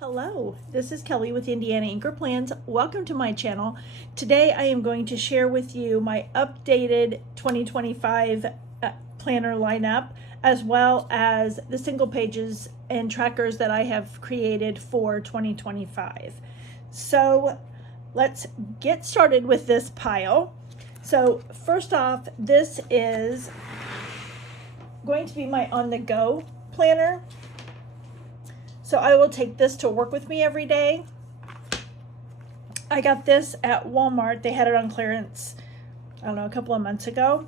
Hello, this is Kelly with Indiana Anchor Plans. Welcome to my channel. Today I am going to share with you my updated 2025 planner lineup, as well as the single pages and trackers that I have created for 2025. So let's get started with this pile. So first off, this is going to be my on-the-go planner. So I will take this to work with me every day. I got this at Walmart. They had it on clearance, I don't know, a couple of months ago.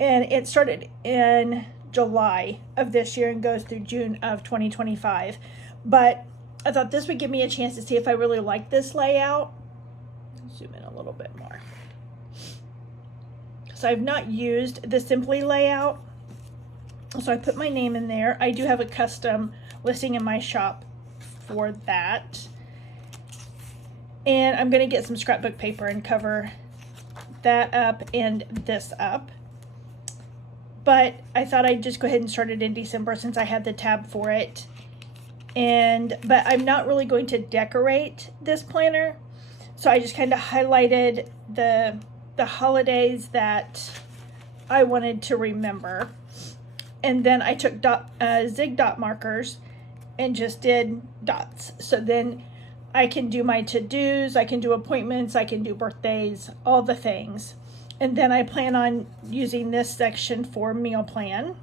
And it started in July of this year and goes through June of 2025. But I thought this would give me a chance to see if I really like this layout. Zoom in a little bit more. So I've not used the Simply layout. So I put my name in there. I do have a custom listing in my shop for that. And I'm going to get some scrapbook paper and cover that up and this up. But I thought I'd just go ahead and start it in December since I had the tab for it. But I'm not really going to decorate this planner. So I just kind of highlighted the holidays that I wanted to remember. And then I took zig dot markers and just did dots. So then I can do my to-dos, I can do appointments, I can do birthdays, all the things. And then I plan on using this section for meal plan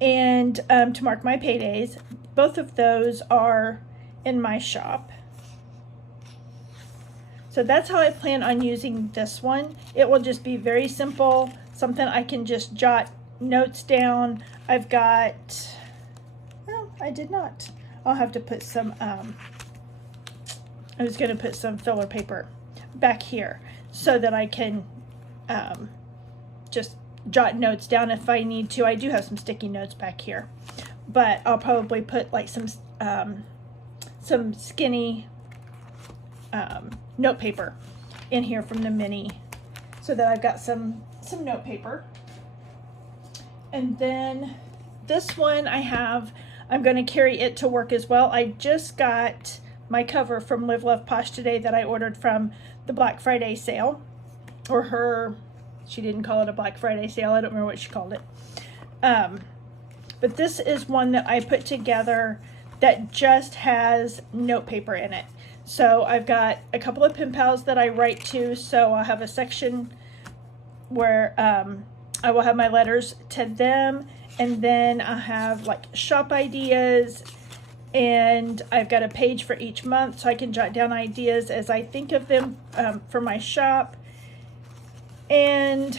and to mark my paydays. Both of those are in my shop. So that's how I plan on using this one. It will just be very simple, something I can just jot notes down. I've got, well, I did not. I'll have to put some, I was going to put some filler paper back here so that I can just jot notes down if I need to. I do have some sticky notes back here, but I'll probably put like some skinny note paper in here from the mini so that I've got some note paper. And then this one I'm going to carry it to work as well. I just got my cover from Live Love Posh today that I ordered from the Black Friday sale. She didn't call it a Black Friday sale. I don't remember what she called it. But this is one that I put together that just has note paper in it. So I've got a couple of pen pals that I write to. So I'll have a section where I will have my letters to them, and then I have like shop ideas, and I've got a page for each month so I can jot down ideas as I think of them for my shop. And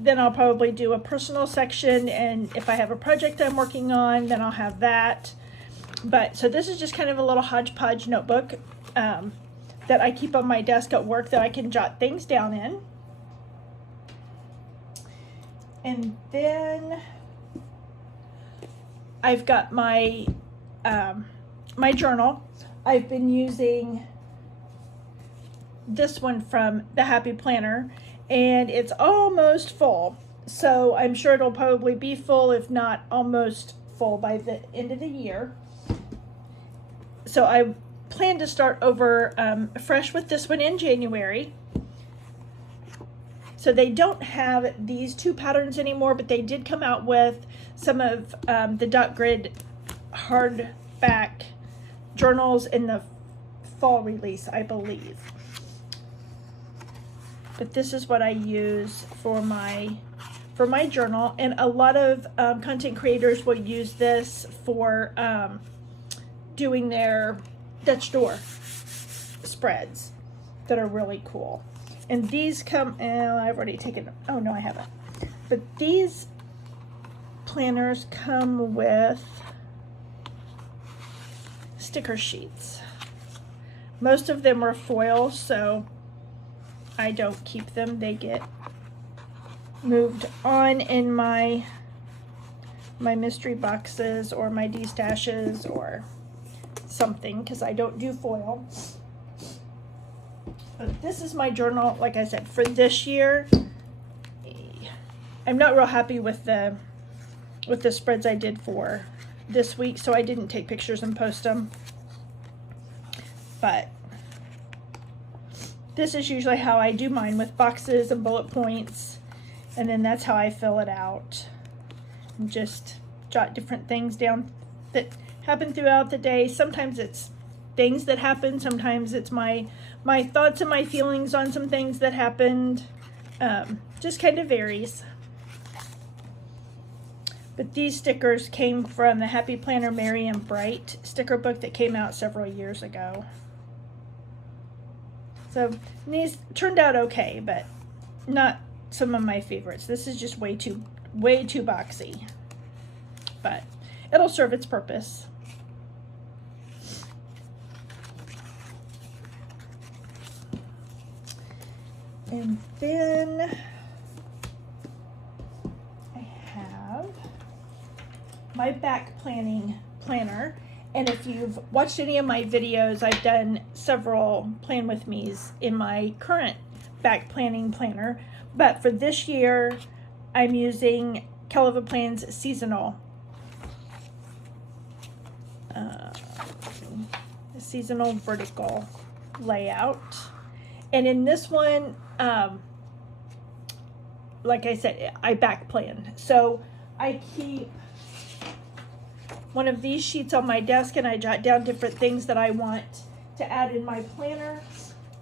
then I'll probably do a personal section, and if I have a project I'm working on, then I'll have that. But so this is just kind of a little hodgepodge notebook that I keep on my desk at work that I can jot things down in. And then I've got my my journal. I've been using this one from the Happy Planner, and it's almost full. So I'm sure it'll probably be full, if not almost full, by the end of the year. So I plan to start over fresh with this one in January. So they don't have these two patterns anymore, but they did come out with some of the dot grid hardback journals in the fall release, I believe. But this is what I use for my journal, and a lot of content creators will use this for doing their Dutch door spreads that are really cool. And these come, I've already taken, oh no I haven't. But these planners come with sticker sheets. Most of them are foil, so I don't keep them. They get moved on in my mystery boxes or my D-stashes or something, because I don't do foil. But this is my journal, like I said, for this year. I'm not real happy with the spreads I did for this week, so I didn't take pictures and post them. But this is usually how I do mine, with boxes and bullet points, and then that's how I fill it out. And just jot different things down that happen throughout the day. Sometimes it's things that happen, sometimes it's my thoughts and my feelings on some things that happened. Just kind of varies. But these stickers came from the Happy Planner Merry and Bright sticker book that came out several years ago. So these turned out okay, but not some of my favorites. This is just way too boxy. But it'll serve its purpose. And then I have my back planning planner. And if you've watched any of my videos, I've done several Plan With Me's in my current back planning planner. But for this year, I'm using Kelly Plan's seasonal vertical layout. And in this one, like I said, I back plan. So I keep one of these sheets on my desk and I jot down different things that I want to add in my planner.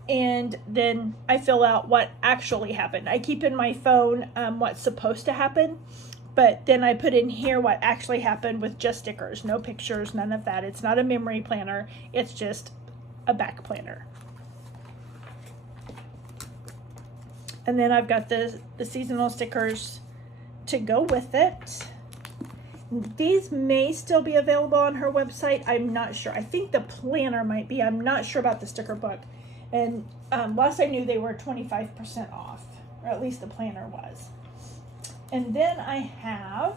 And then I fill out what actually happened. I keep in my phone what's supposed to happen, but then I put in here what actually happened with just stickers, no pictures, none of that. It's not a memory planner, it's just a back planner. And then I've got the seasonal stickers to go with it. These may still be available on her website. I'm not sure. I think the planner might be. I'm not sure about the sticker book. And last I knew, they were 25% off, or at least the planner was. And then I have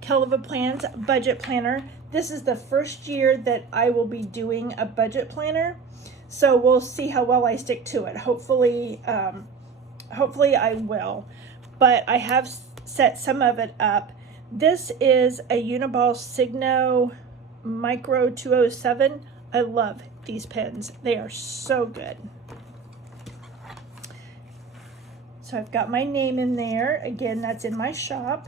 Kelly Plan's budget planner. This is the first year that I will be doing a budget planner, so we'll see how well I stick to it. Hopefully I will, but I have set some of it up. This is a Uniball Signo Micro 207. I love these pens. They are so good. So I've got my name in there. Again, that's in my shop.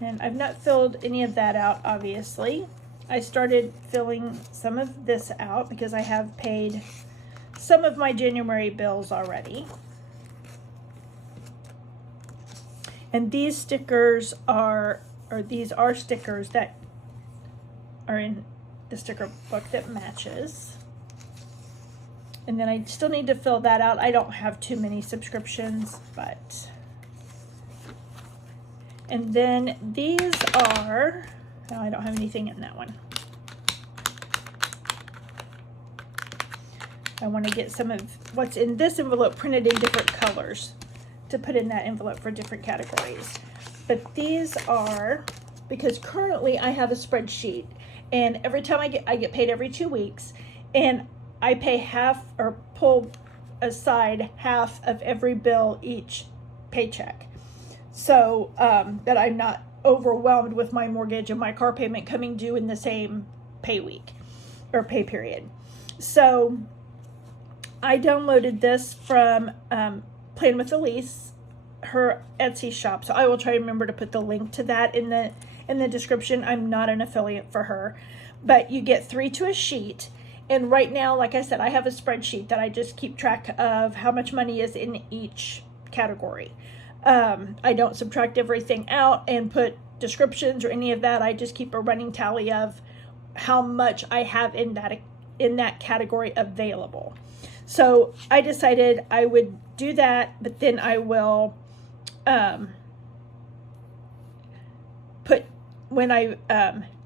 And I've not filled any of that out, obviously. I started filling some of this out because I have paid some of my January bills already. And these stickers are, these are stickers that are in the sticker book that matches. And then I still need to fill that out. I don't have too many subscriptions, but. And then these are, no, I don't have anything in that one. I want to get some of what's in this envelope printed in different colors to put in that envelope for different categories. But these are, because currently I have a spreadsheet, and every time I get paid every 2 weeks, and I pay half, or pull aside half of every bill each paycheck, so that I'm not overwhelmed with my mortgage and my car payment coming due in the same pay week or pay period. So I downloaded this from Plan with Ilysse, her Etsy shop. So I will try to remember to put the link to that in the description. I'm not an affiliate for her, but you get 3 to a sheet. And right now, like I said, I have a spreadsheet that I just keep track of how much money is in each category. I don't subtract everything out and put descriptions or any of that. I just keep a running tally of how much I have in that category available. So I decided I would do that, but then I will put when I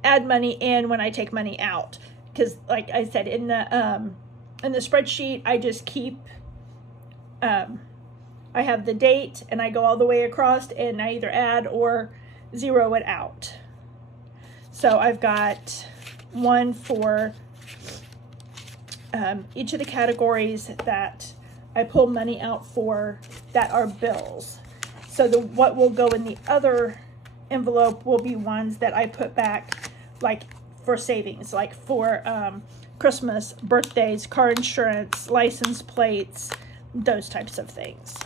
add money in, when I take money out. Because like I said, in the spreadsheet, I just keep, I have the date and I go all the way across and I either add or zero it out. So I've got one for each of the categories that I pull money out for that are bills. So what will go in the other envelope will be ones that I put back, like for savings, like for Christmas, birthdays, car insurance, license plates, those types of things.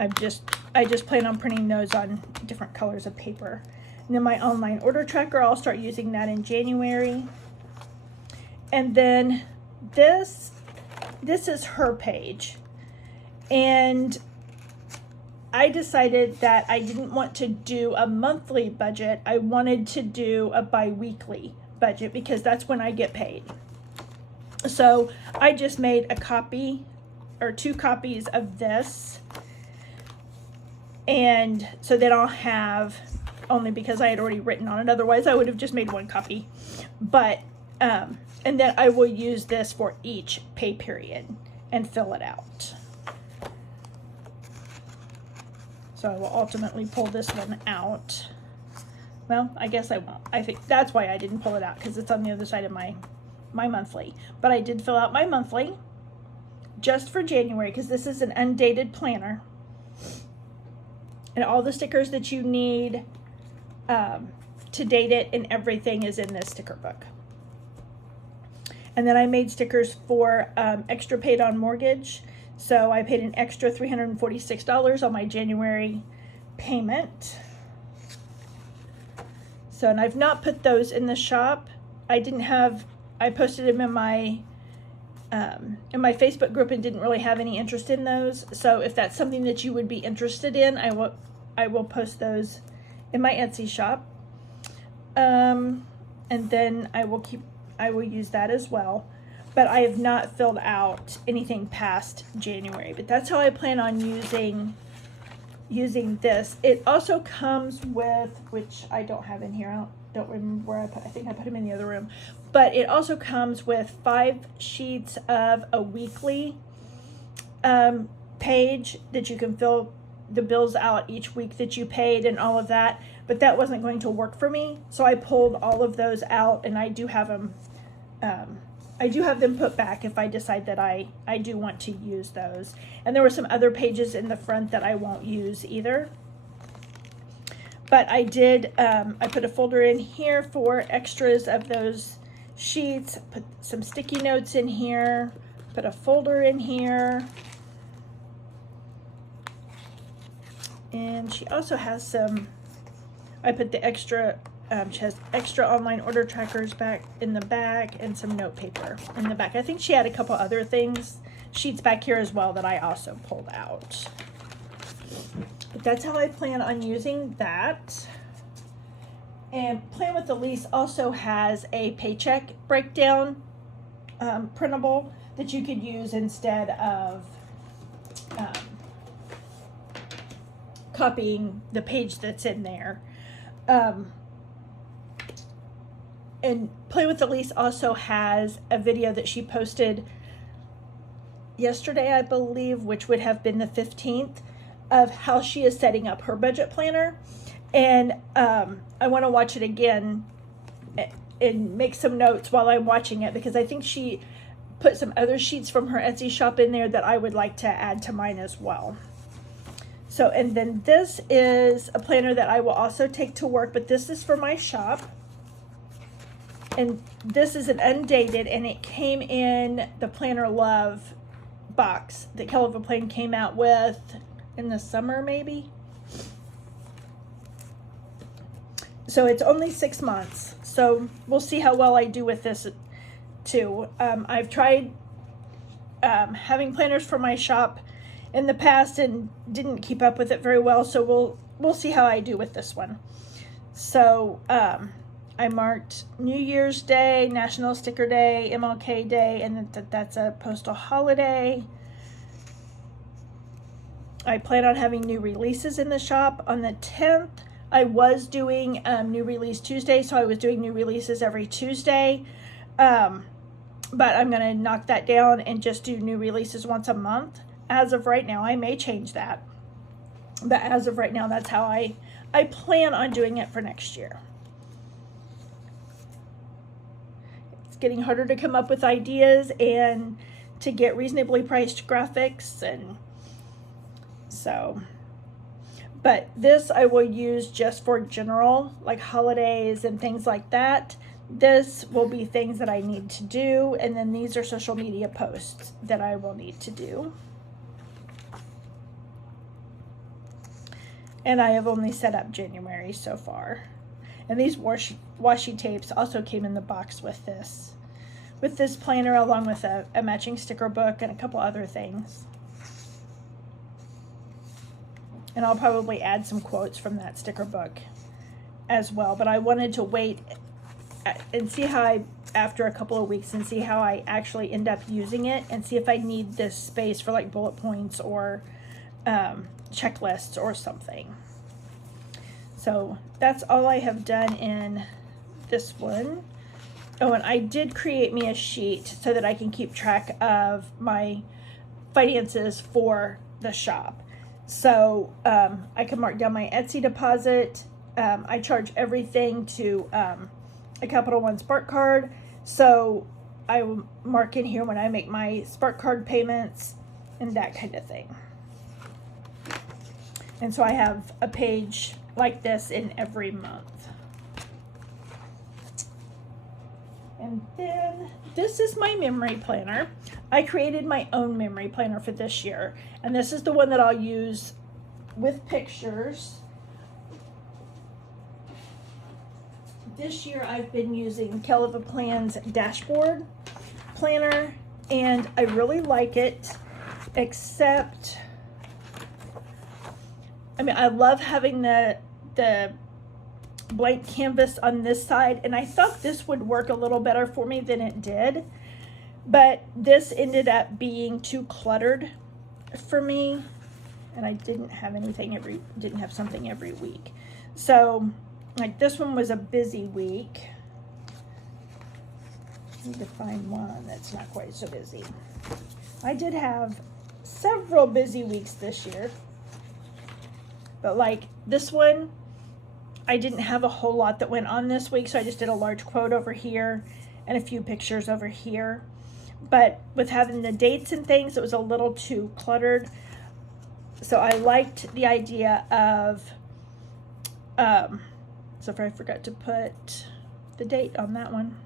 I just plan on printing those on different colors of paper. And then my online order tracker, I'll start using that in January. And then this is her page. And I decided that I didn't want to do a monthly budget. I wanted to do a bi-weekly budget because that's when I get paid. So I just made a copy or 2 copies of this. And so then I'll have, only because I had already written on it, otherwise I would have just made 1 copy. But, and then I will use this for each pay period and fill it out. So I will ultimately pull this one out. Well, I guess I won't. I think that's why I didn't pull it out, because it's on the other side of my monthly. But I did fill out my monthly just for January, because this is an undated planner. And all the stickers that you need to date it and everything is in this sticker book. And then I made stickers for extra paid on mortgage. So I paid an extra $346 on my January payment. So, and I've not put those in the shop. I posted them in my Facebook group and didn't really have any interest in those. So if that's something that you would be interested in, I will post those in my Etsy shop. And then I will use that as well. But I have not filled out anything past January. But that's how I plan on using this. It also comes with, which I don't have in here. I don't remember where I think I put them in the other room. But it also comes with 5 sheets of a weekly page that you can fill the bills out each week that you paid and all of that. But that wasn't going to work for me. So I pulled all of those out, and I do have them put back if I decide that I do want to use those. And there were some other pages in the front that I won't use either. But I did, I put a folder in here for extras of those sheets, put some sticky notes in here, put a folder in here. And she also has some, I put the extra, she has extra online order trackers back in the back and some note paper in the back. I think she had a couple other sheets back here as well that I also pulled out. But that's how I plan on using that. And Plan with Ilysse also has a paycheck breakdown printable that you could use instead of copying the page that's in there. And Play with Ilysse also has a video that she posted yesterday, I believe, which would have been the 15th, of how she is setting up her budget planner. And I want to watch it again and make some notes while I'm watching it, because I think she put some other sheets from her Etsy shop in there that I would like to add to mine as well. So, and then this is a planner that I will also take to work, but this is for my shop. And this is an undated, and it came in the Planner Love box that Kelly of a Plane came out with in the summer, maybe. So it's only 6 months. So we'll see how well I do with this too. I've tried having planners for my shop in the past and didn't keep up with it very well. So we'll see how I do with this one. So I marked New Year's Day, National Sticker Day, MLK Day, and that's a postal holiday. I plan on having new releases in the shop. On the 10th, I was doing New Release Tuesday, so I was doing new releases every Tuesday. But I'm going to knock that down and just do new releases once a month. As of right now, I may change that. But as of right now, that's how I plan on doing it for next year. It's getting harder to come up with ideas and to get reasonably priced graphics, and so, but this I will use just for general, like holidays and things like that. This will be things that I need to do, and then these are social media posts that I will need to do. And I have only set up January so far. And these washi tapes also came in the box with this planner, along with a matching sticker book and a couple other things. And I'll probably add some quotes from that sticker book as well. But I wanted to wait and see how after a couple of weeks, and see how I actually end up using it, and see if I need this space for like bullet points or checklists or something. So that's all I have done in this one. Oh, and I did create me a sheet so that I can keep track of my finances for the shop. So I can mark down my Etsy deposit. I charge everything to a Capital One Spark card. So I will mark in here when I make my Spark card payments and that kind of thing. And so I have a page like this in every month. And then this is my memory planner. I created my own memory planner for this year. And this is the one that I'll use with pictures. This year I've been using Kelva Plan's dashboard planner, and I really like it, except, I mean, I love having the blank canvas on this side, and I thought this would work a little better for me than it did, but this ended up being too cluttered for me, and I didn't have something every week. So like this one was a busy week. I need to find one that's not quite so busy. I did have several busy weeks this year, but like this one, I didn't have a whole lot that went on this week, so I just did a large quote over here and a few pictures over here. But with having the dates and things, it was a little too cluttered. So I liked the idea of, so far I forgot to put the date on that one.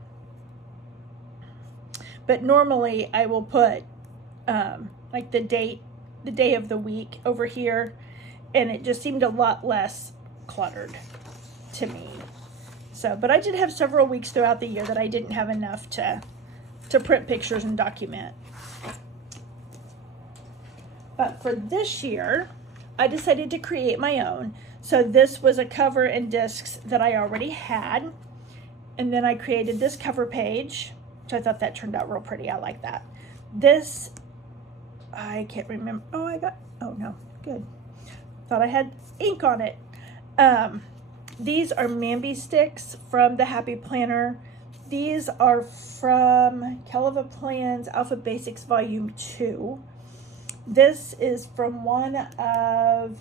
But normally I will put like the day of the week over here, and it just seemed a lot less cluttered to me. So, but I did have several weeks throughout the year that I didn't have enough to print pictures and document. But for this year, I decided to create my own. So this was a cover and discs that I already had. And then I created this cover page, which I thought that turned out real pretty. I like that. This, I can't remember. Oh no, good. Thought I had ink on it. These are Mamby sticks from the Happy Planner. These are from Kelva Plan's Alpha Basics Volume 2. This is from one of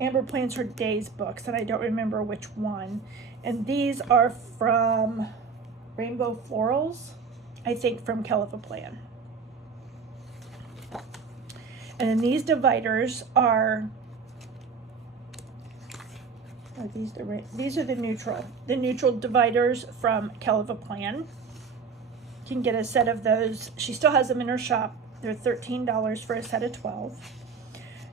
Amber Plans Her Days books, and I don't remember which one. And these are from Rainbow Florals, I think from Kelva Plan. And then these dividers are these are the neutral dividers from Kelva Plan. You can get a set of those. She still has them in her shop. They're $13 for a set of 12.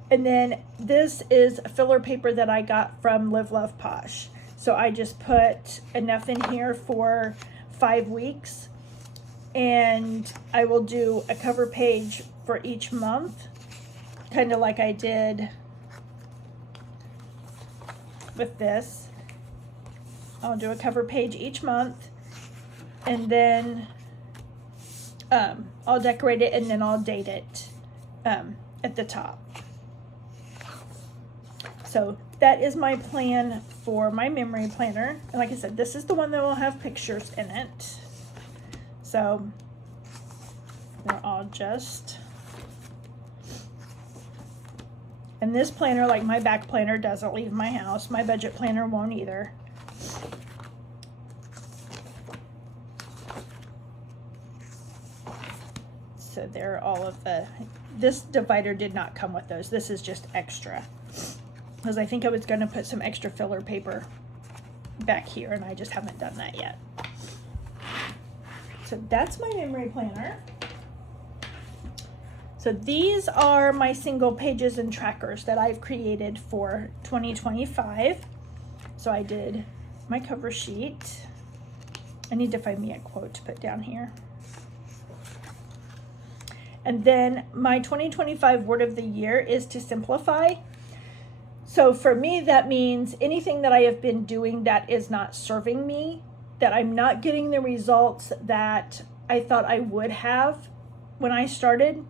And then this is a filler paper that I got from Live Love Posh. So I just put enough in here for 5 weeks, and I will do a cover page for each month, kind of like I did with this. I'll do a cover page each month, and then I'll decorate it, and then I'll date it at the top. So that is my plan for my memory planner. And like I said, this is the one that will have pictures in it. So they're all just, and this planner, like my back planner, doesn't leave my house. My budget planner won't either. So there all of this divider did not come with those. This is just extra. Because I think I was going to put some extra filler paper back here, and I just haven't done that yet. So that's my memory planner. So these are my single pages and trackers that I've created for 2025. So I did my cover sheet. I need to find me a quote to put down here. And then my 2025 word of the year is to simplify. So for me, that means anything that I have been doing that is not serving me, that I'm not getting the results that I thought I would have when I started,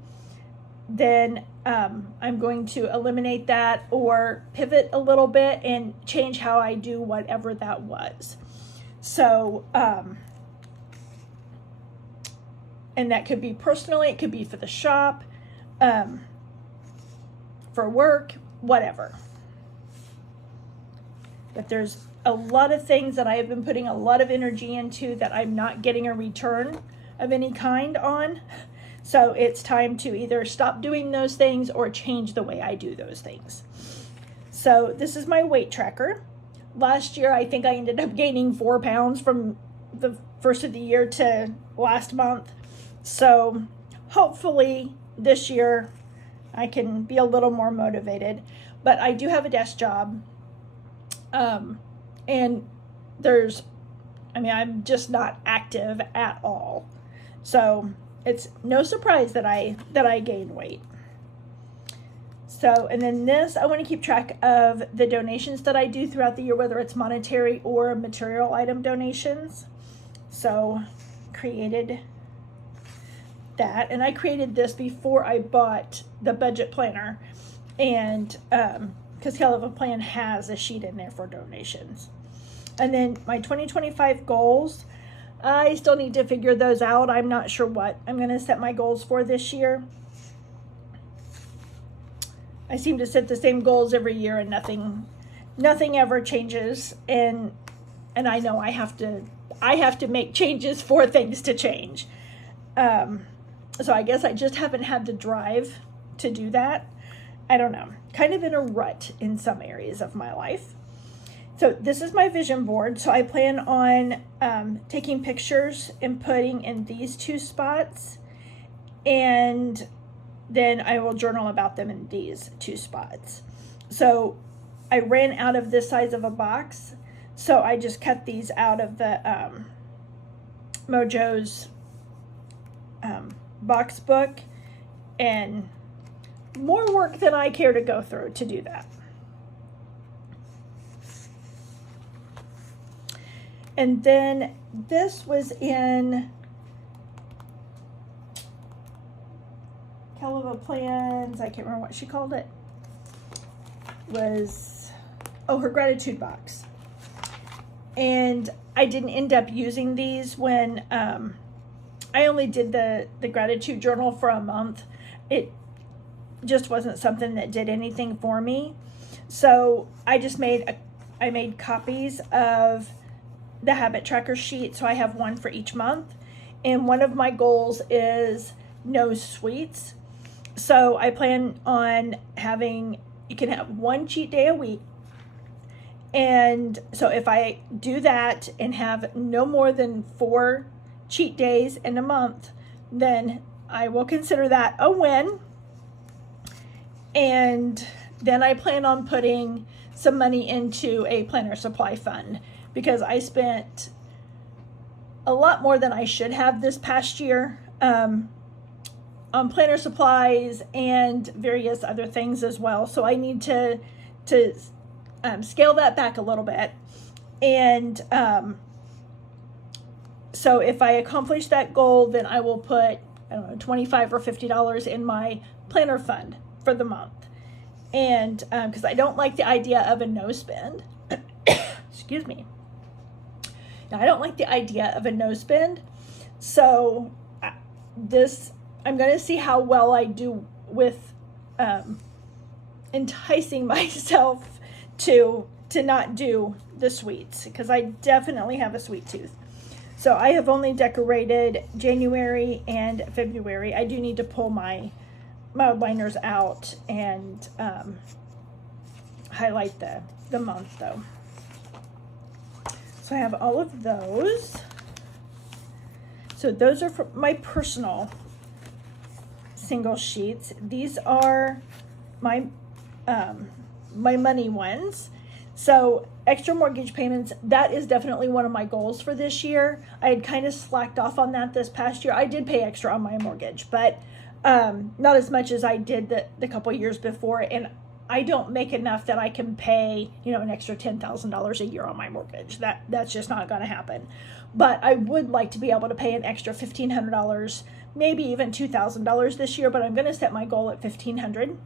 then I'm going to eliminate that or pivot a little bit and change how I do whatever that was. So, and that could be personally, it could be for the shop, for work, whatever. But there's a lot of things that I have been putting a lot of energy into that I'm not getting a return of any kind on. So it's time to either stop doing those things or change the way I do those things. So this is my weight tracker. Last year, I think I ended up gaining 4 pounds from the first of the year to last month. So hopefully this year I can be a little more motivated. But I do have a desk job. And I'm just not active at all. So it's no surprise that I gained weight. So, and then this, I want to keep track of the donations that I do throughout the year, whether it's monetary or material item donations. So created that, and I created this before I bought the budget planner, and because Hell of a Plan has a sheet in there for donations. And then my 2025 goals, I still need to figure those out. I'm not sure what I'm going to set my goals for this year. I seem to set the same goals every year and nothing ever changes. And I know I have to make changes for things to change. So I guess I just haven't had the drive to do that. I don't know. Kind of in a rut in some areas of my life. So this is my vision board. So I plan on taking pictures and putting in these 2 spots. And then I will journal about them in these 2 spots. So I ran out of this size of a box. So I just cut these out of the Mojo's box book. And more work than I care to go through to do that. And then this was in Hell of a Plans, I can't remember what she called it. Her gratitude box. And I didn't end up using these when I only did the gratitude journal for a month. It just wasn't something that did anything for me. So I just made copies of the habit tracker sheet. So I have one for each month. And one of my goals is no sweets. So I plan on you can have 1 cheat day a week. And so if I do that and have no more than 4 cheat days in a month, then I will consider that a win. And then I plan on putting some money into a planner supply fund, because I spent a lot more than I should have this past year on planner supplies and various other things as well. So I need to scale that back a little bit. And so if I accomplish that goal, then I will put, I don't know, $25 or $50 in my planner fund for the month. And because I don't like the idea of a no spend. Excuse me. Now, I don't like the idea of a no spend. So I'm going to see how well I do with enticing myself to not do the sweets, because I definitely have a sweet tooth. So I have only decorated January and February. I do need to pull my outliners out and highlight the month though. So I have all of those. So those are for my personal single sheets. These are my my money ones. So extra mortgage payments, that is definitely one of my goals for this year. I had kind of slacked off on that this past year. I did pay extra on my mortgage, but not as much as I did the couple years before. And I don't make enough that I can pay, an extra $10,000 a year on my mortgage. That's just not going to happen. But I would like to be able to pay an extra $1,500, maybe even $2,000 this year, but I'm going to set my goal at $1,500.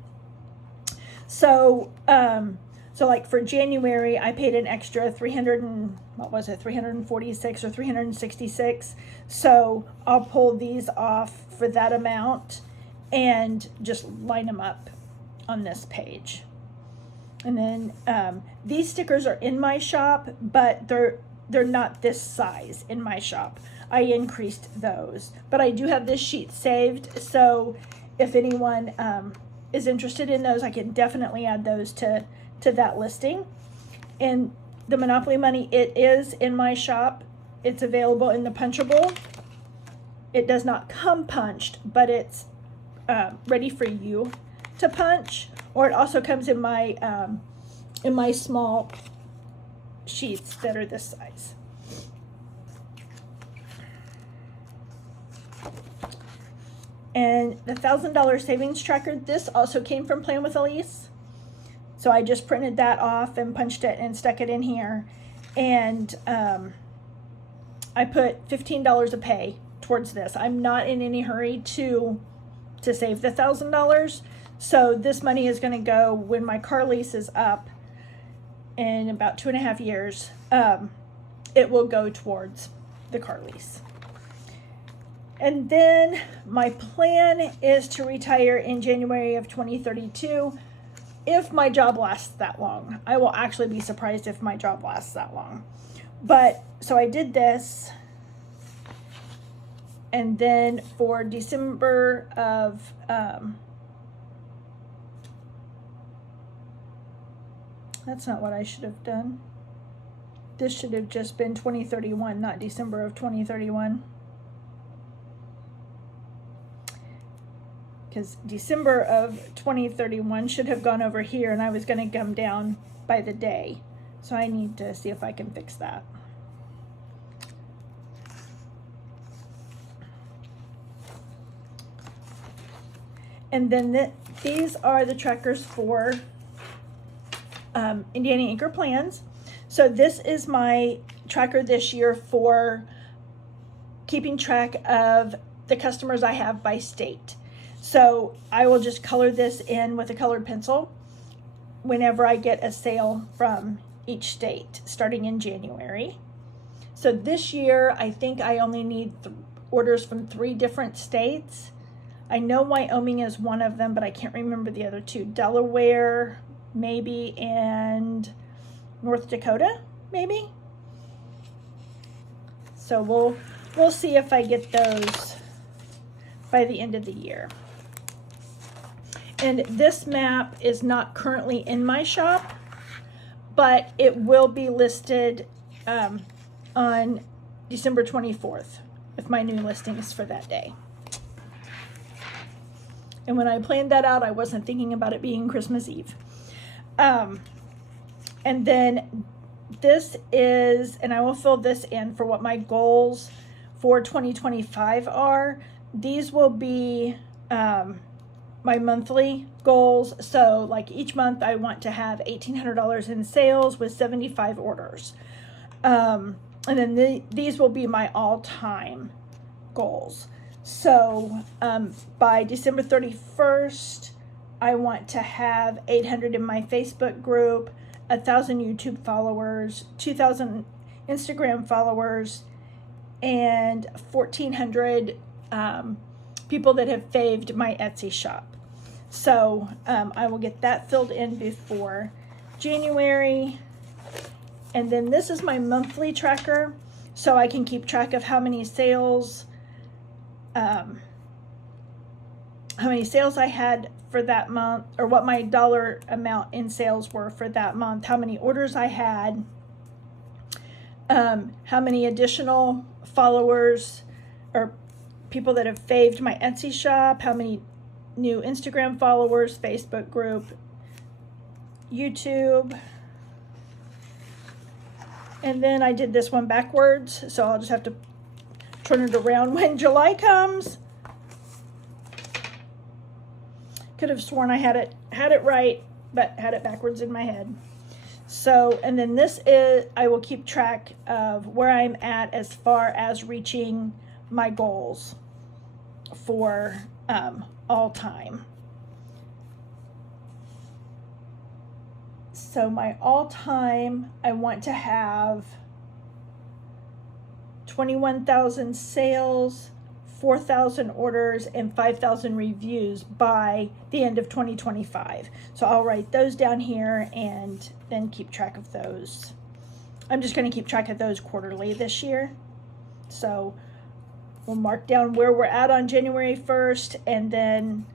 So, like for January, I paid an extra 346 or 366. So I'll pull these off for that amount and just line them up on this page. And then these stickers are in my shop, but they're not this size in my shop. I increased those, but I do have this sheet saved. So if anyone is interested in those, I can definitely add those to that listing. And the Monopoly money, it is in my shop. It's available in the punchable. It does not come punched, but it's ready for you to punch, or it also comes in my small sheets that are this size. And the $1,000 savings tracker, this also came from Plan with Ilysse. So I just printed that off and punched it and stuck it in here. And I put $15 a pay towards this. I'm not in any hurry to save the $1,000. So this money is going to go when my car lease is up in about 2.5 years. It will go towards the car lease. And then my plan is to retire in January of 2032 if my job lasts that long. I will actually be surprised if my job lasts that long. But so I did this. And then for December of that's not what I should have done. This should have just been 2031, not December of 2031. Because December of 2031 should have gone over here, and I was going to come down by the day. So I need to see if I can fix that. And then these are the trackers for Indiana Anchor Plans. So this is my tracker this year for keeping track of the customers I have by state. So I will just color this in with a colored pencil whenever I get a sale from each state starting in January. So this year, I think I only need orders from 3 different states. I know Wyoming is one of them, but I can't remember the other 2. Delaware, maybe, and North Dakota, maybe. So we'll see if I get those by the end of the year. And this map is not currently in my shop, but it will be listed on December 24th with my new listings for that day. And when I planned that out, I wasn't thinking about it being Christmas Eve. And then this is, and I will fill this in for what my goals for 2025 are. These will be my monthly goals. So like each month I want to have $1,800 in sales with 75 orders. And then these will be my all-time goals. So by December 31st, I want to have 800 in my Facebook group, 1,000 YouTube followers, 2,000 Instagram followers, and 1,400 people that have faved my Etsy shop. So I will get that filled in before January. And then this is my monthly tracker. so I can keep track of how many sales I had for that month, or what my dollar amount in sales were for that month, how many orders I had, how many additional followers or people that have faved my Etsy shop, how many new Instagram followers, Facebook group, YouTube. And then I did this one backwards, so I'll just have to turn it around when July comes. Could have sworn I had it right, but had it backwards in my head. So, and then this is, I will keep track of where I'm at as far as reaching my goals for all time. So my all time, I want to have 21,000 sales, 4,000 orders, and 5,000 reviews by the end of 2025. So I'll write those down here and then keep track of those. I'm just going to keep track of those quarterly this year. So we'll mark down where we're at on January 1st, and then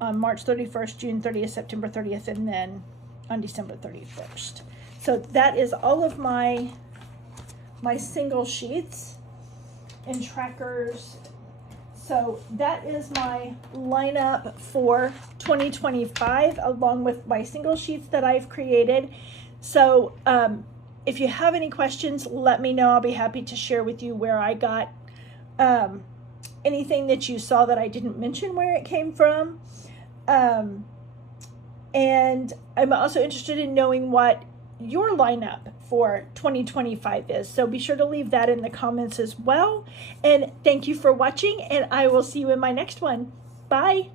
on March 31st, June 30th, September 30th, and then on December 31st. So that is all of my single sheets and trackers. So that is my lineup for 2025, along with my single sheets that I've created. So if you have any questions, let me know. I'll be happy to share with you where I got anything that you saw that I didn't mention where it came from. And I'm also interested in knowing what your lineup for 2025 is. So be sure to leave that in the comments as well. And thank you for watching, and I will see you in my next one. Bye.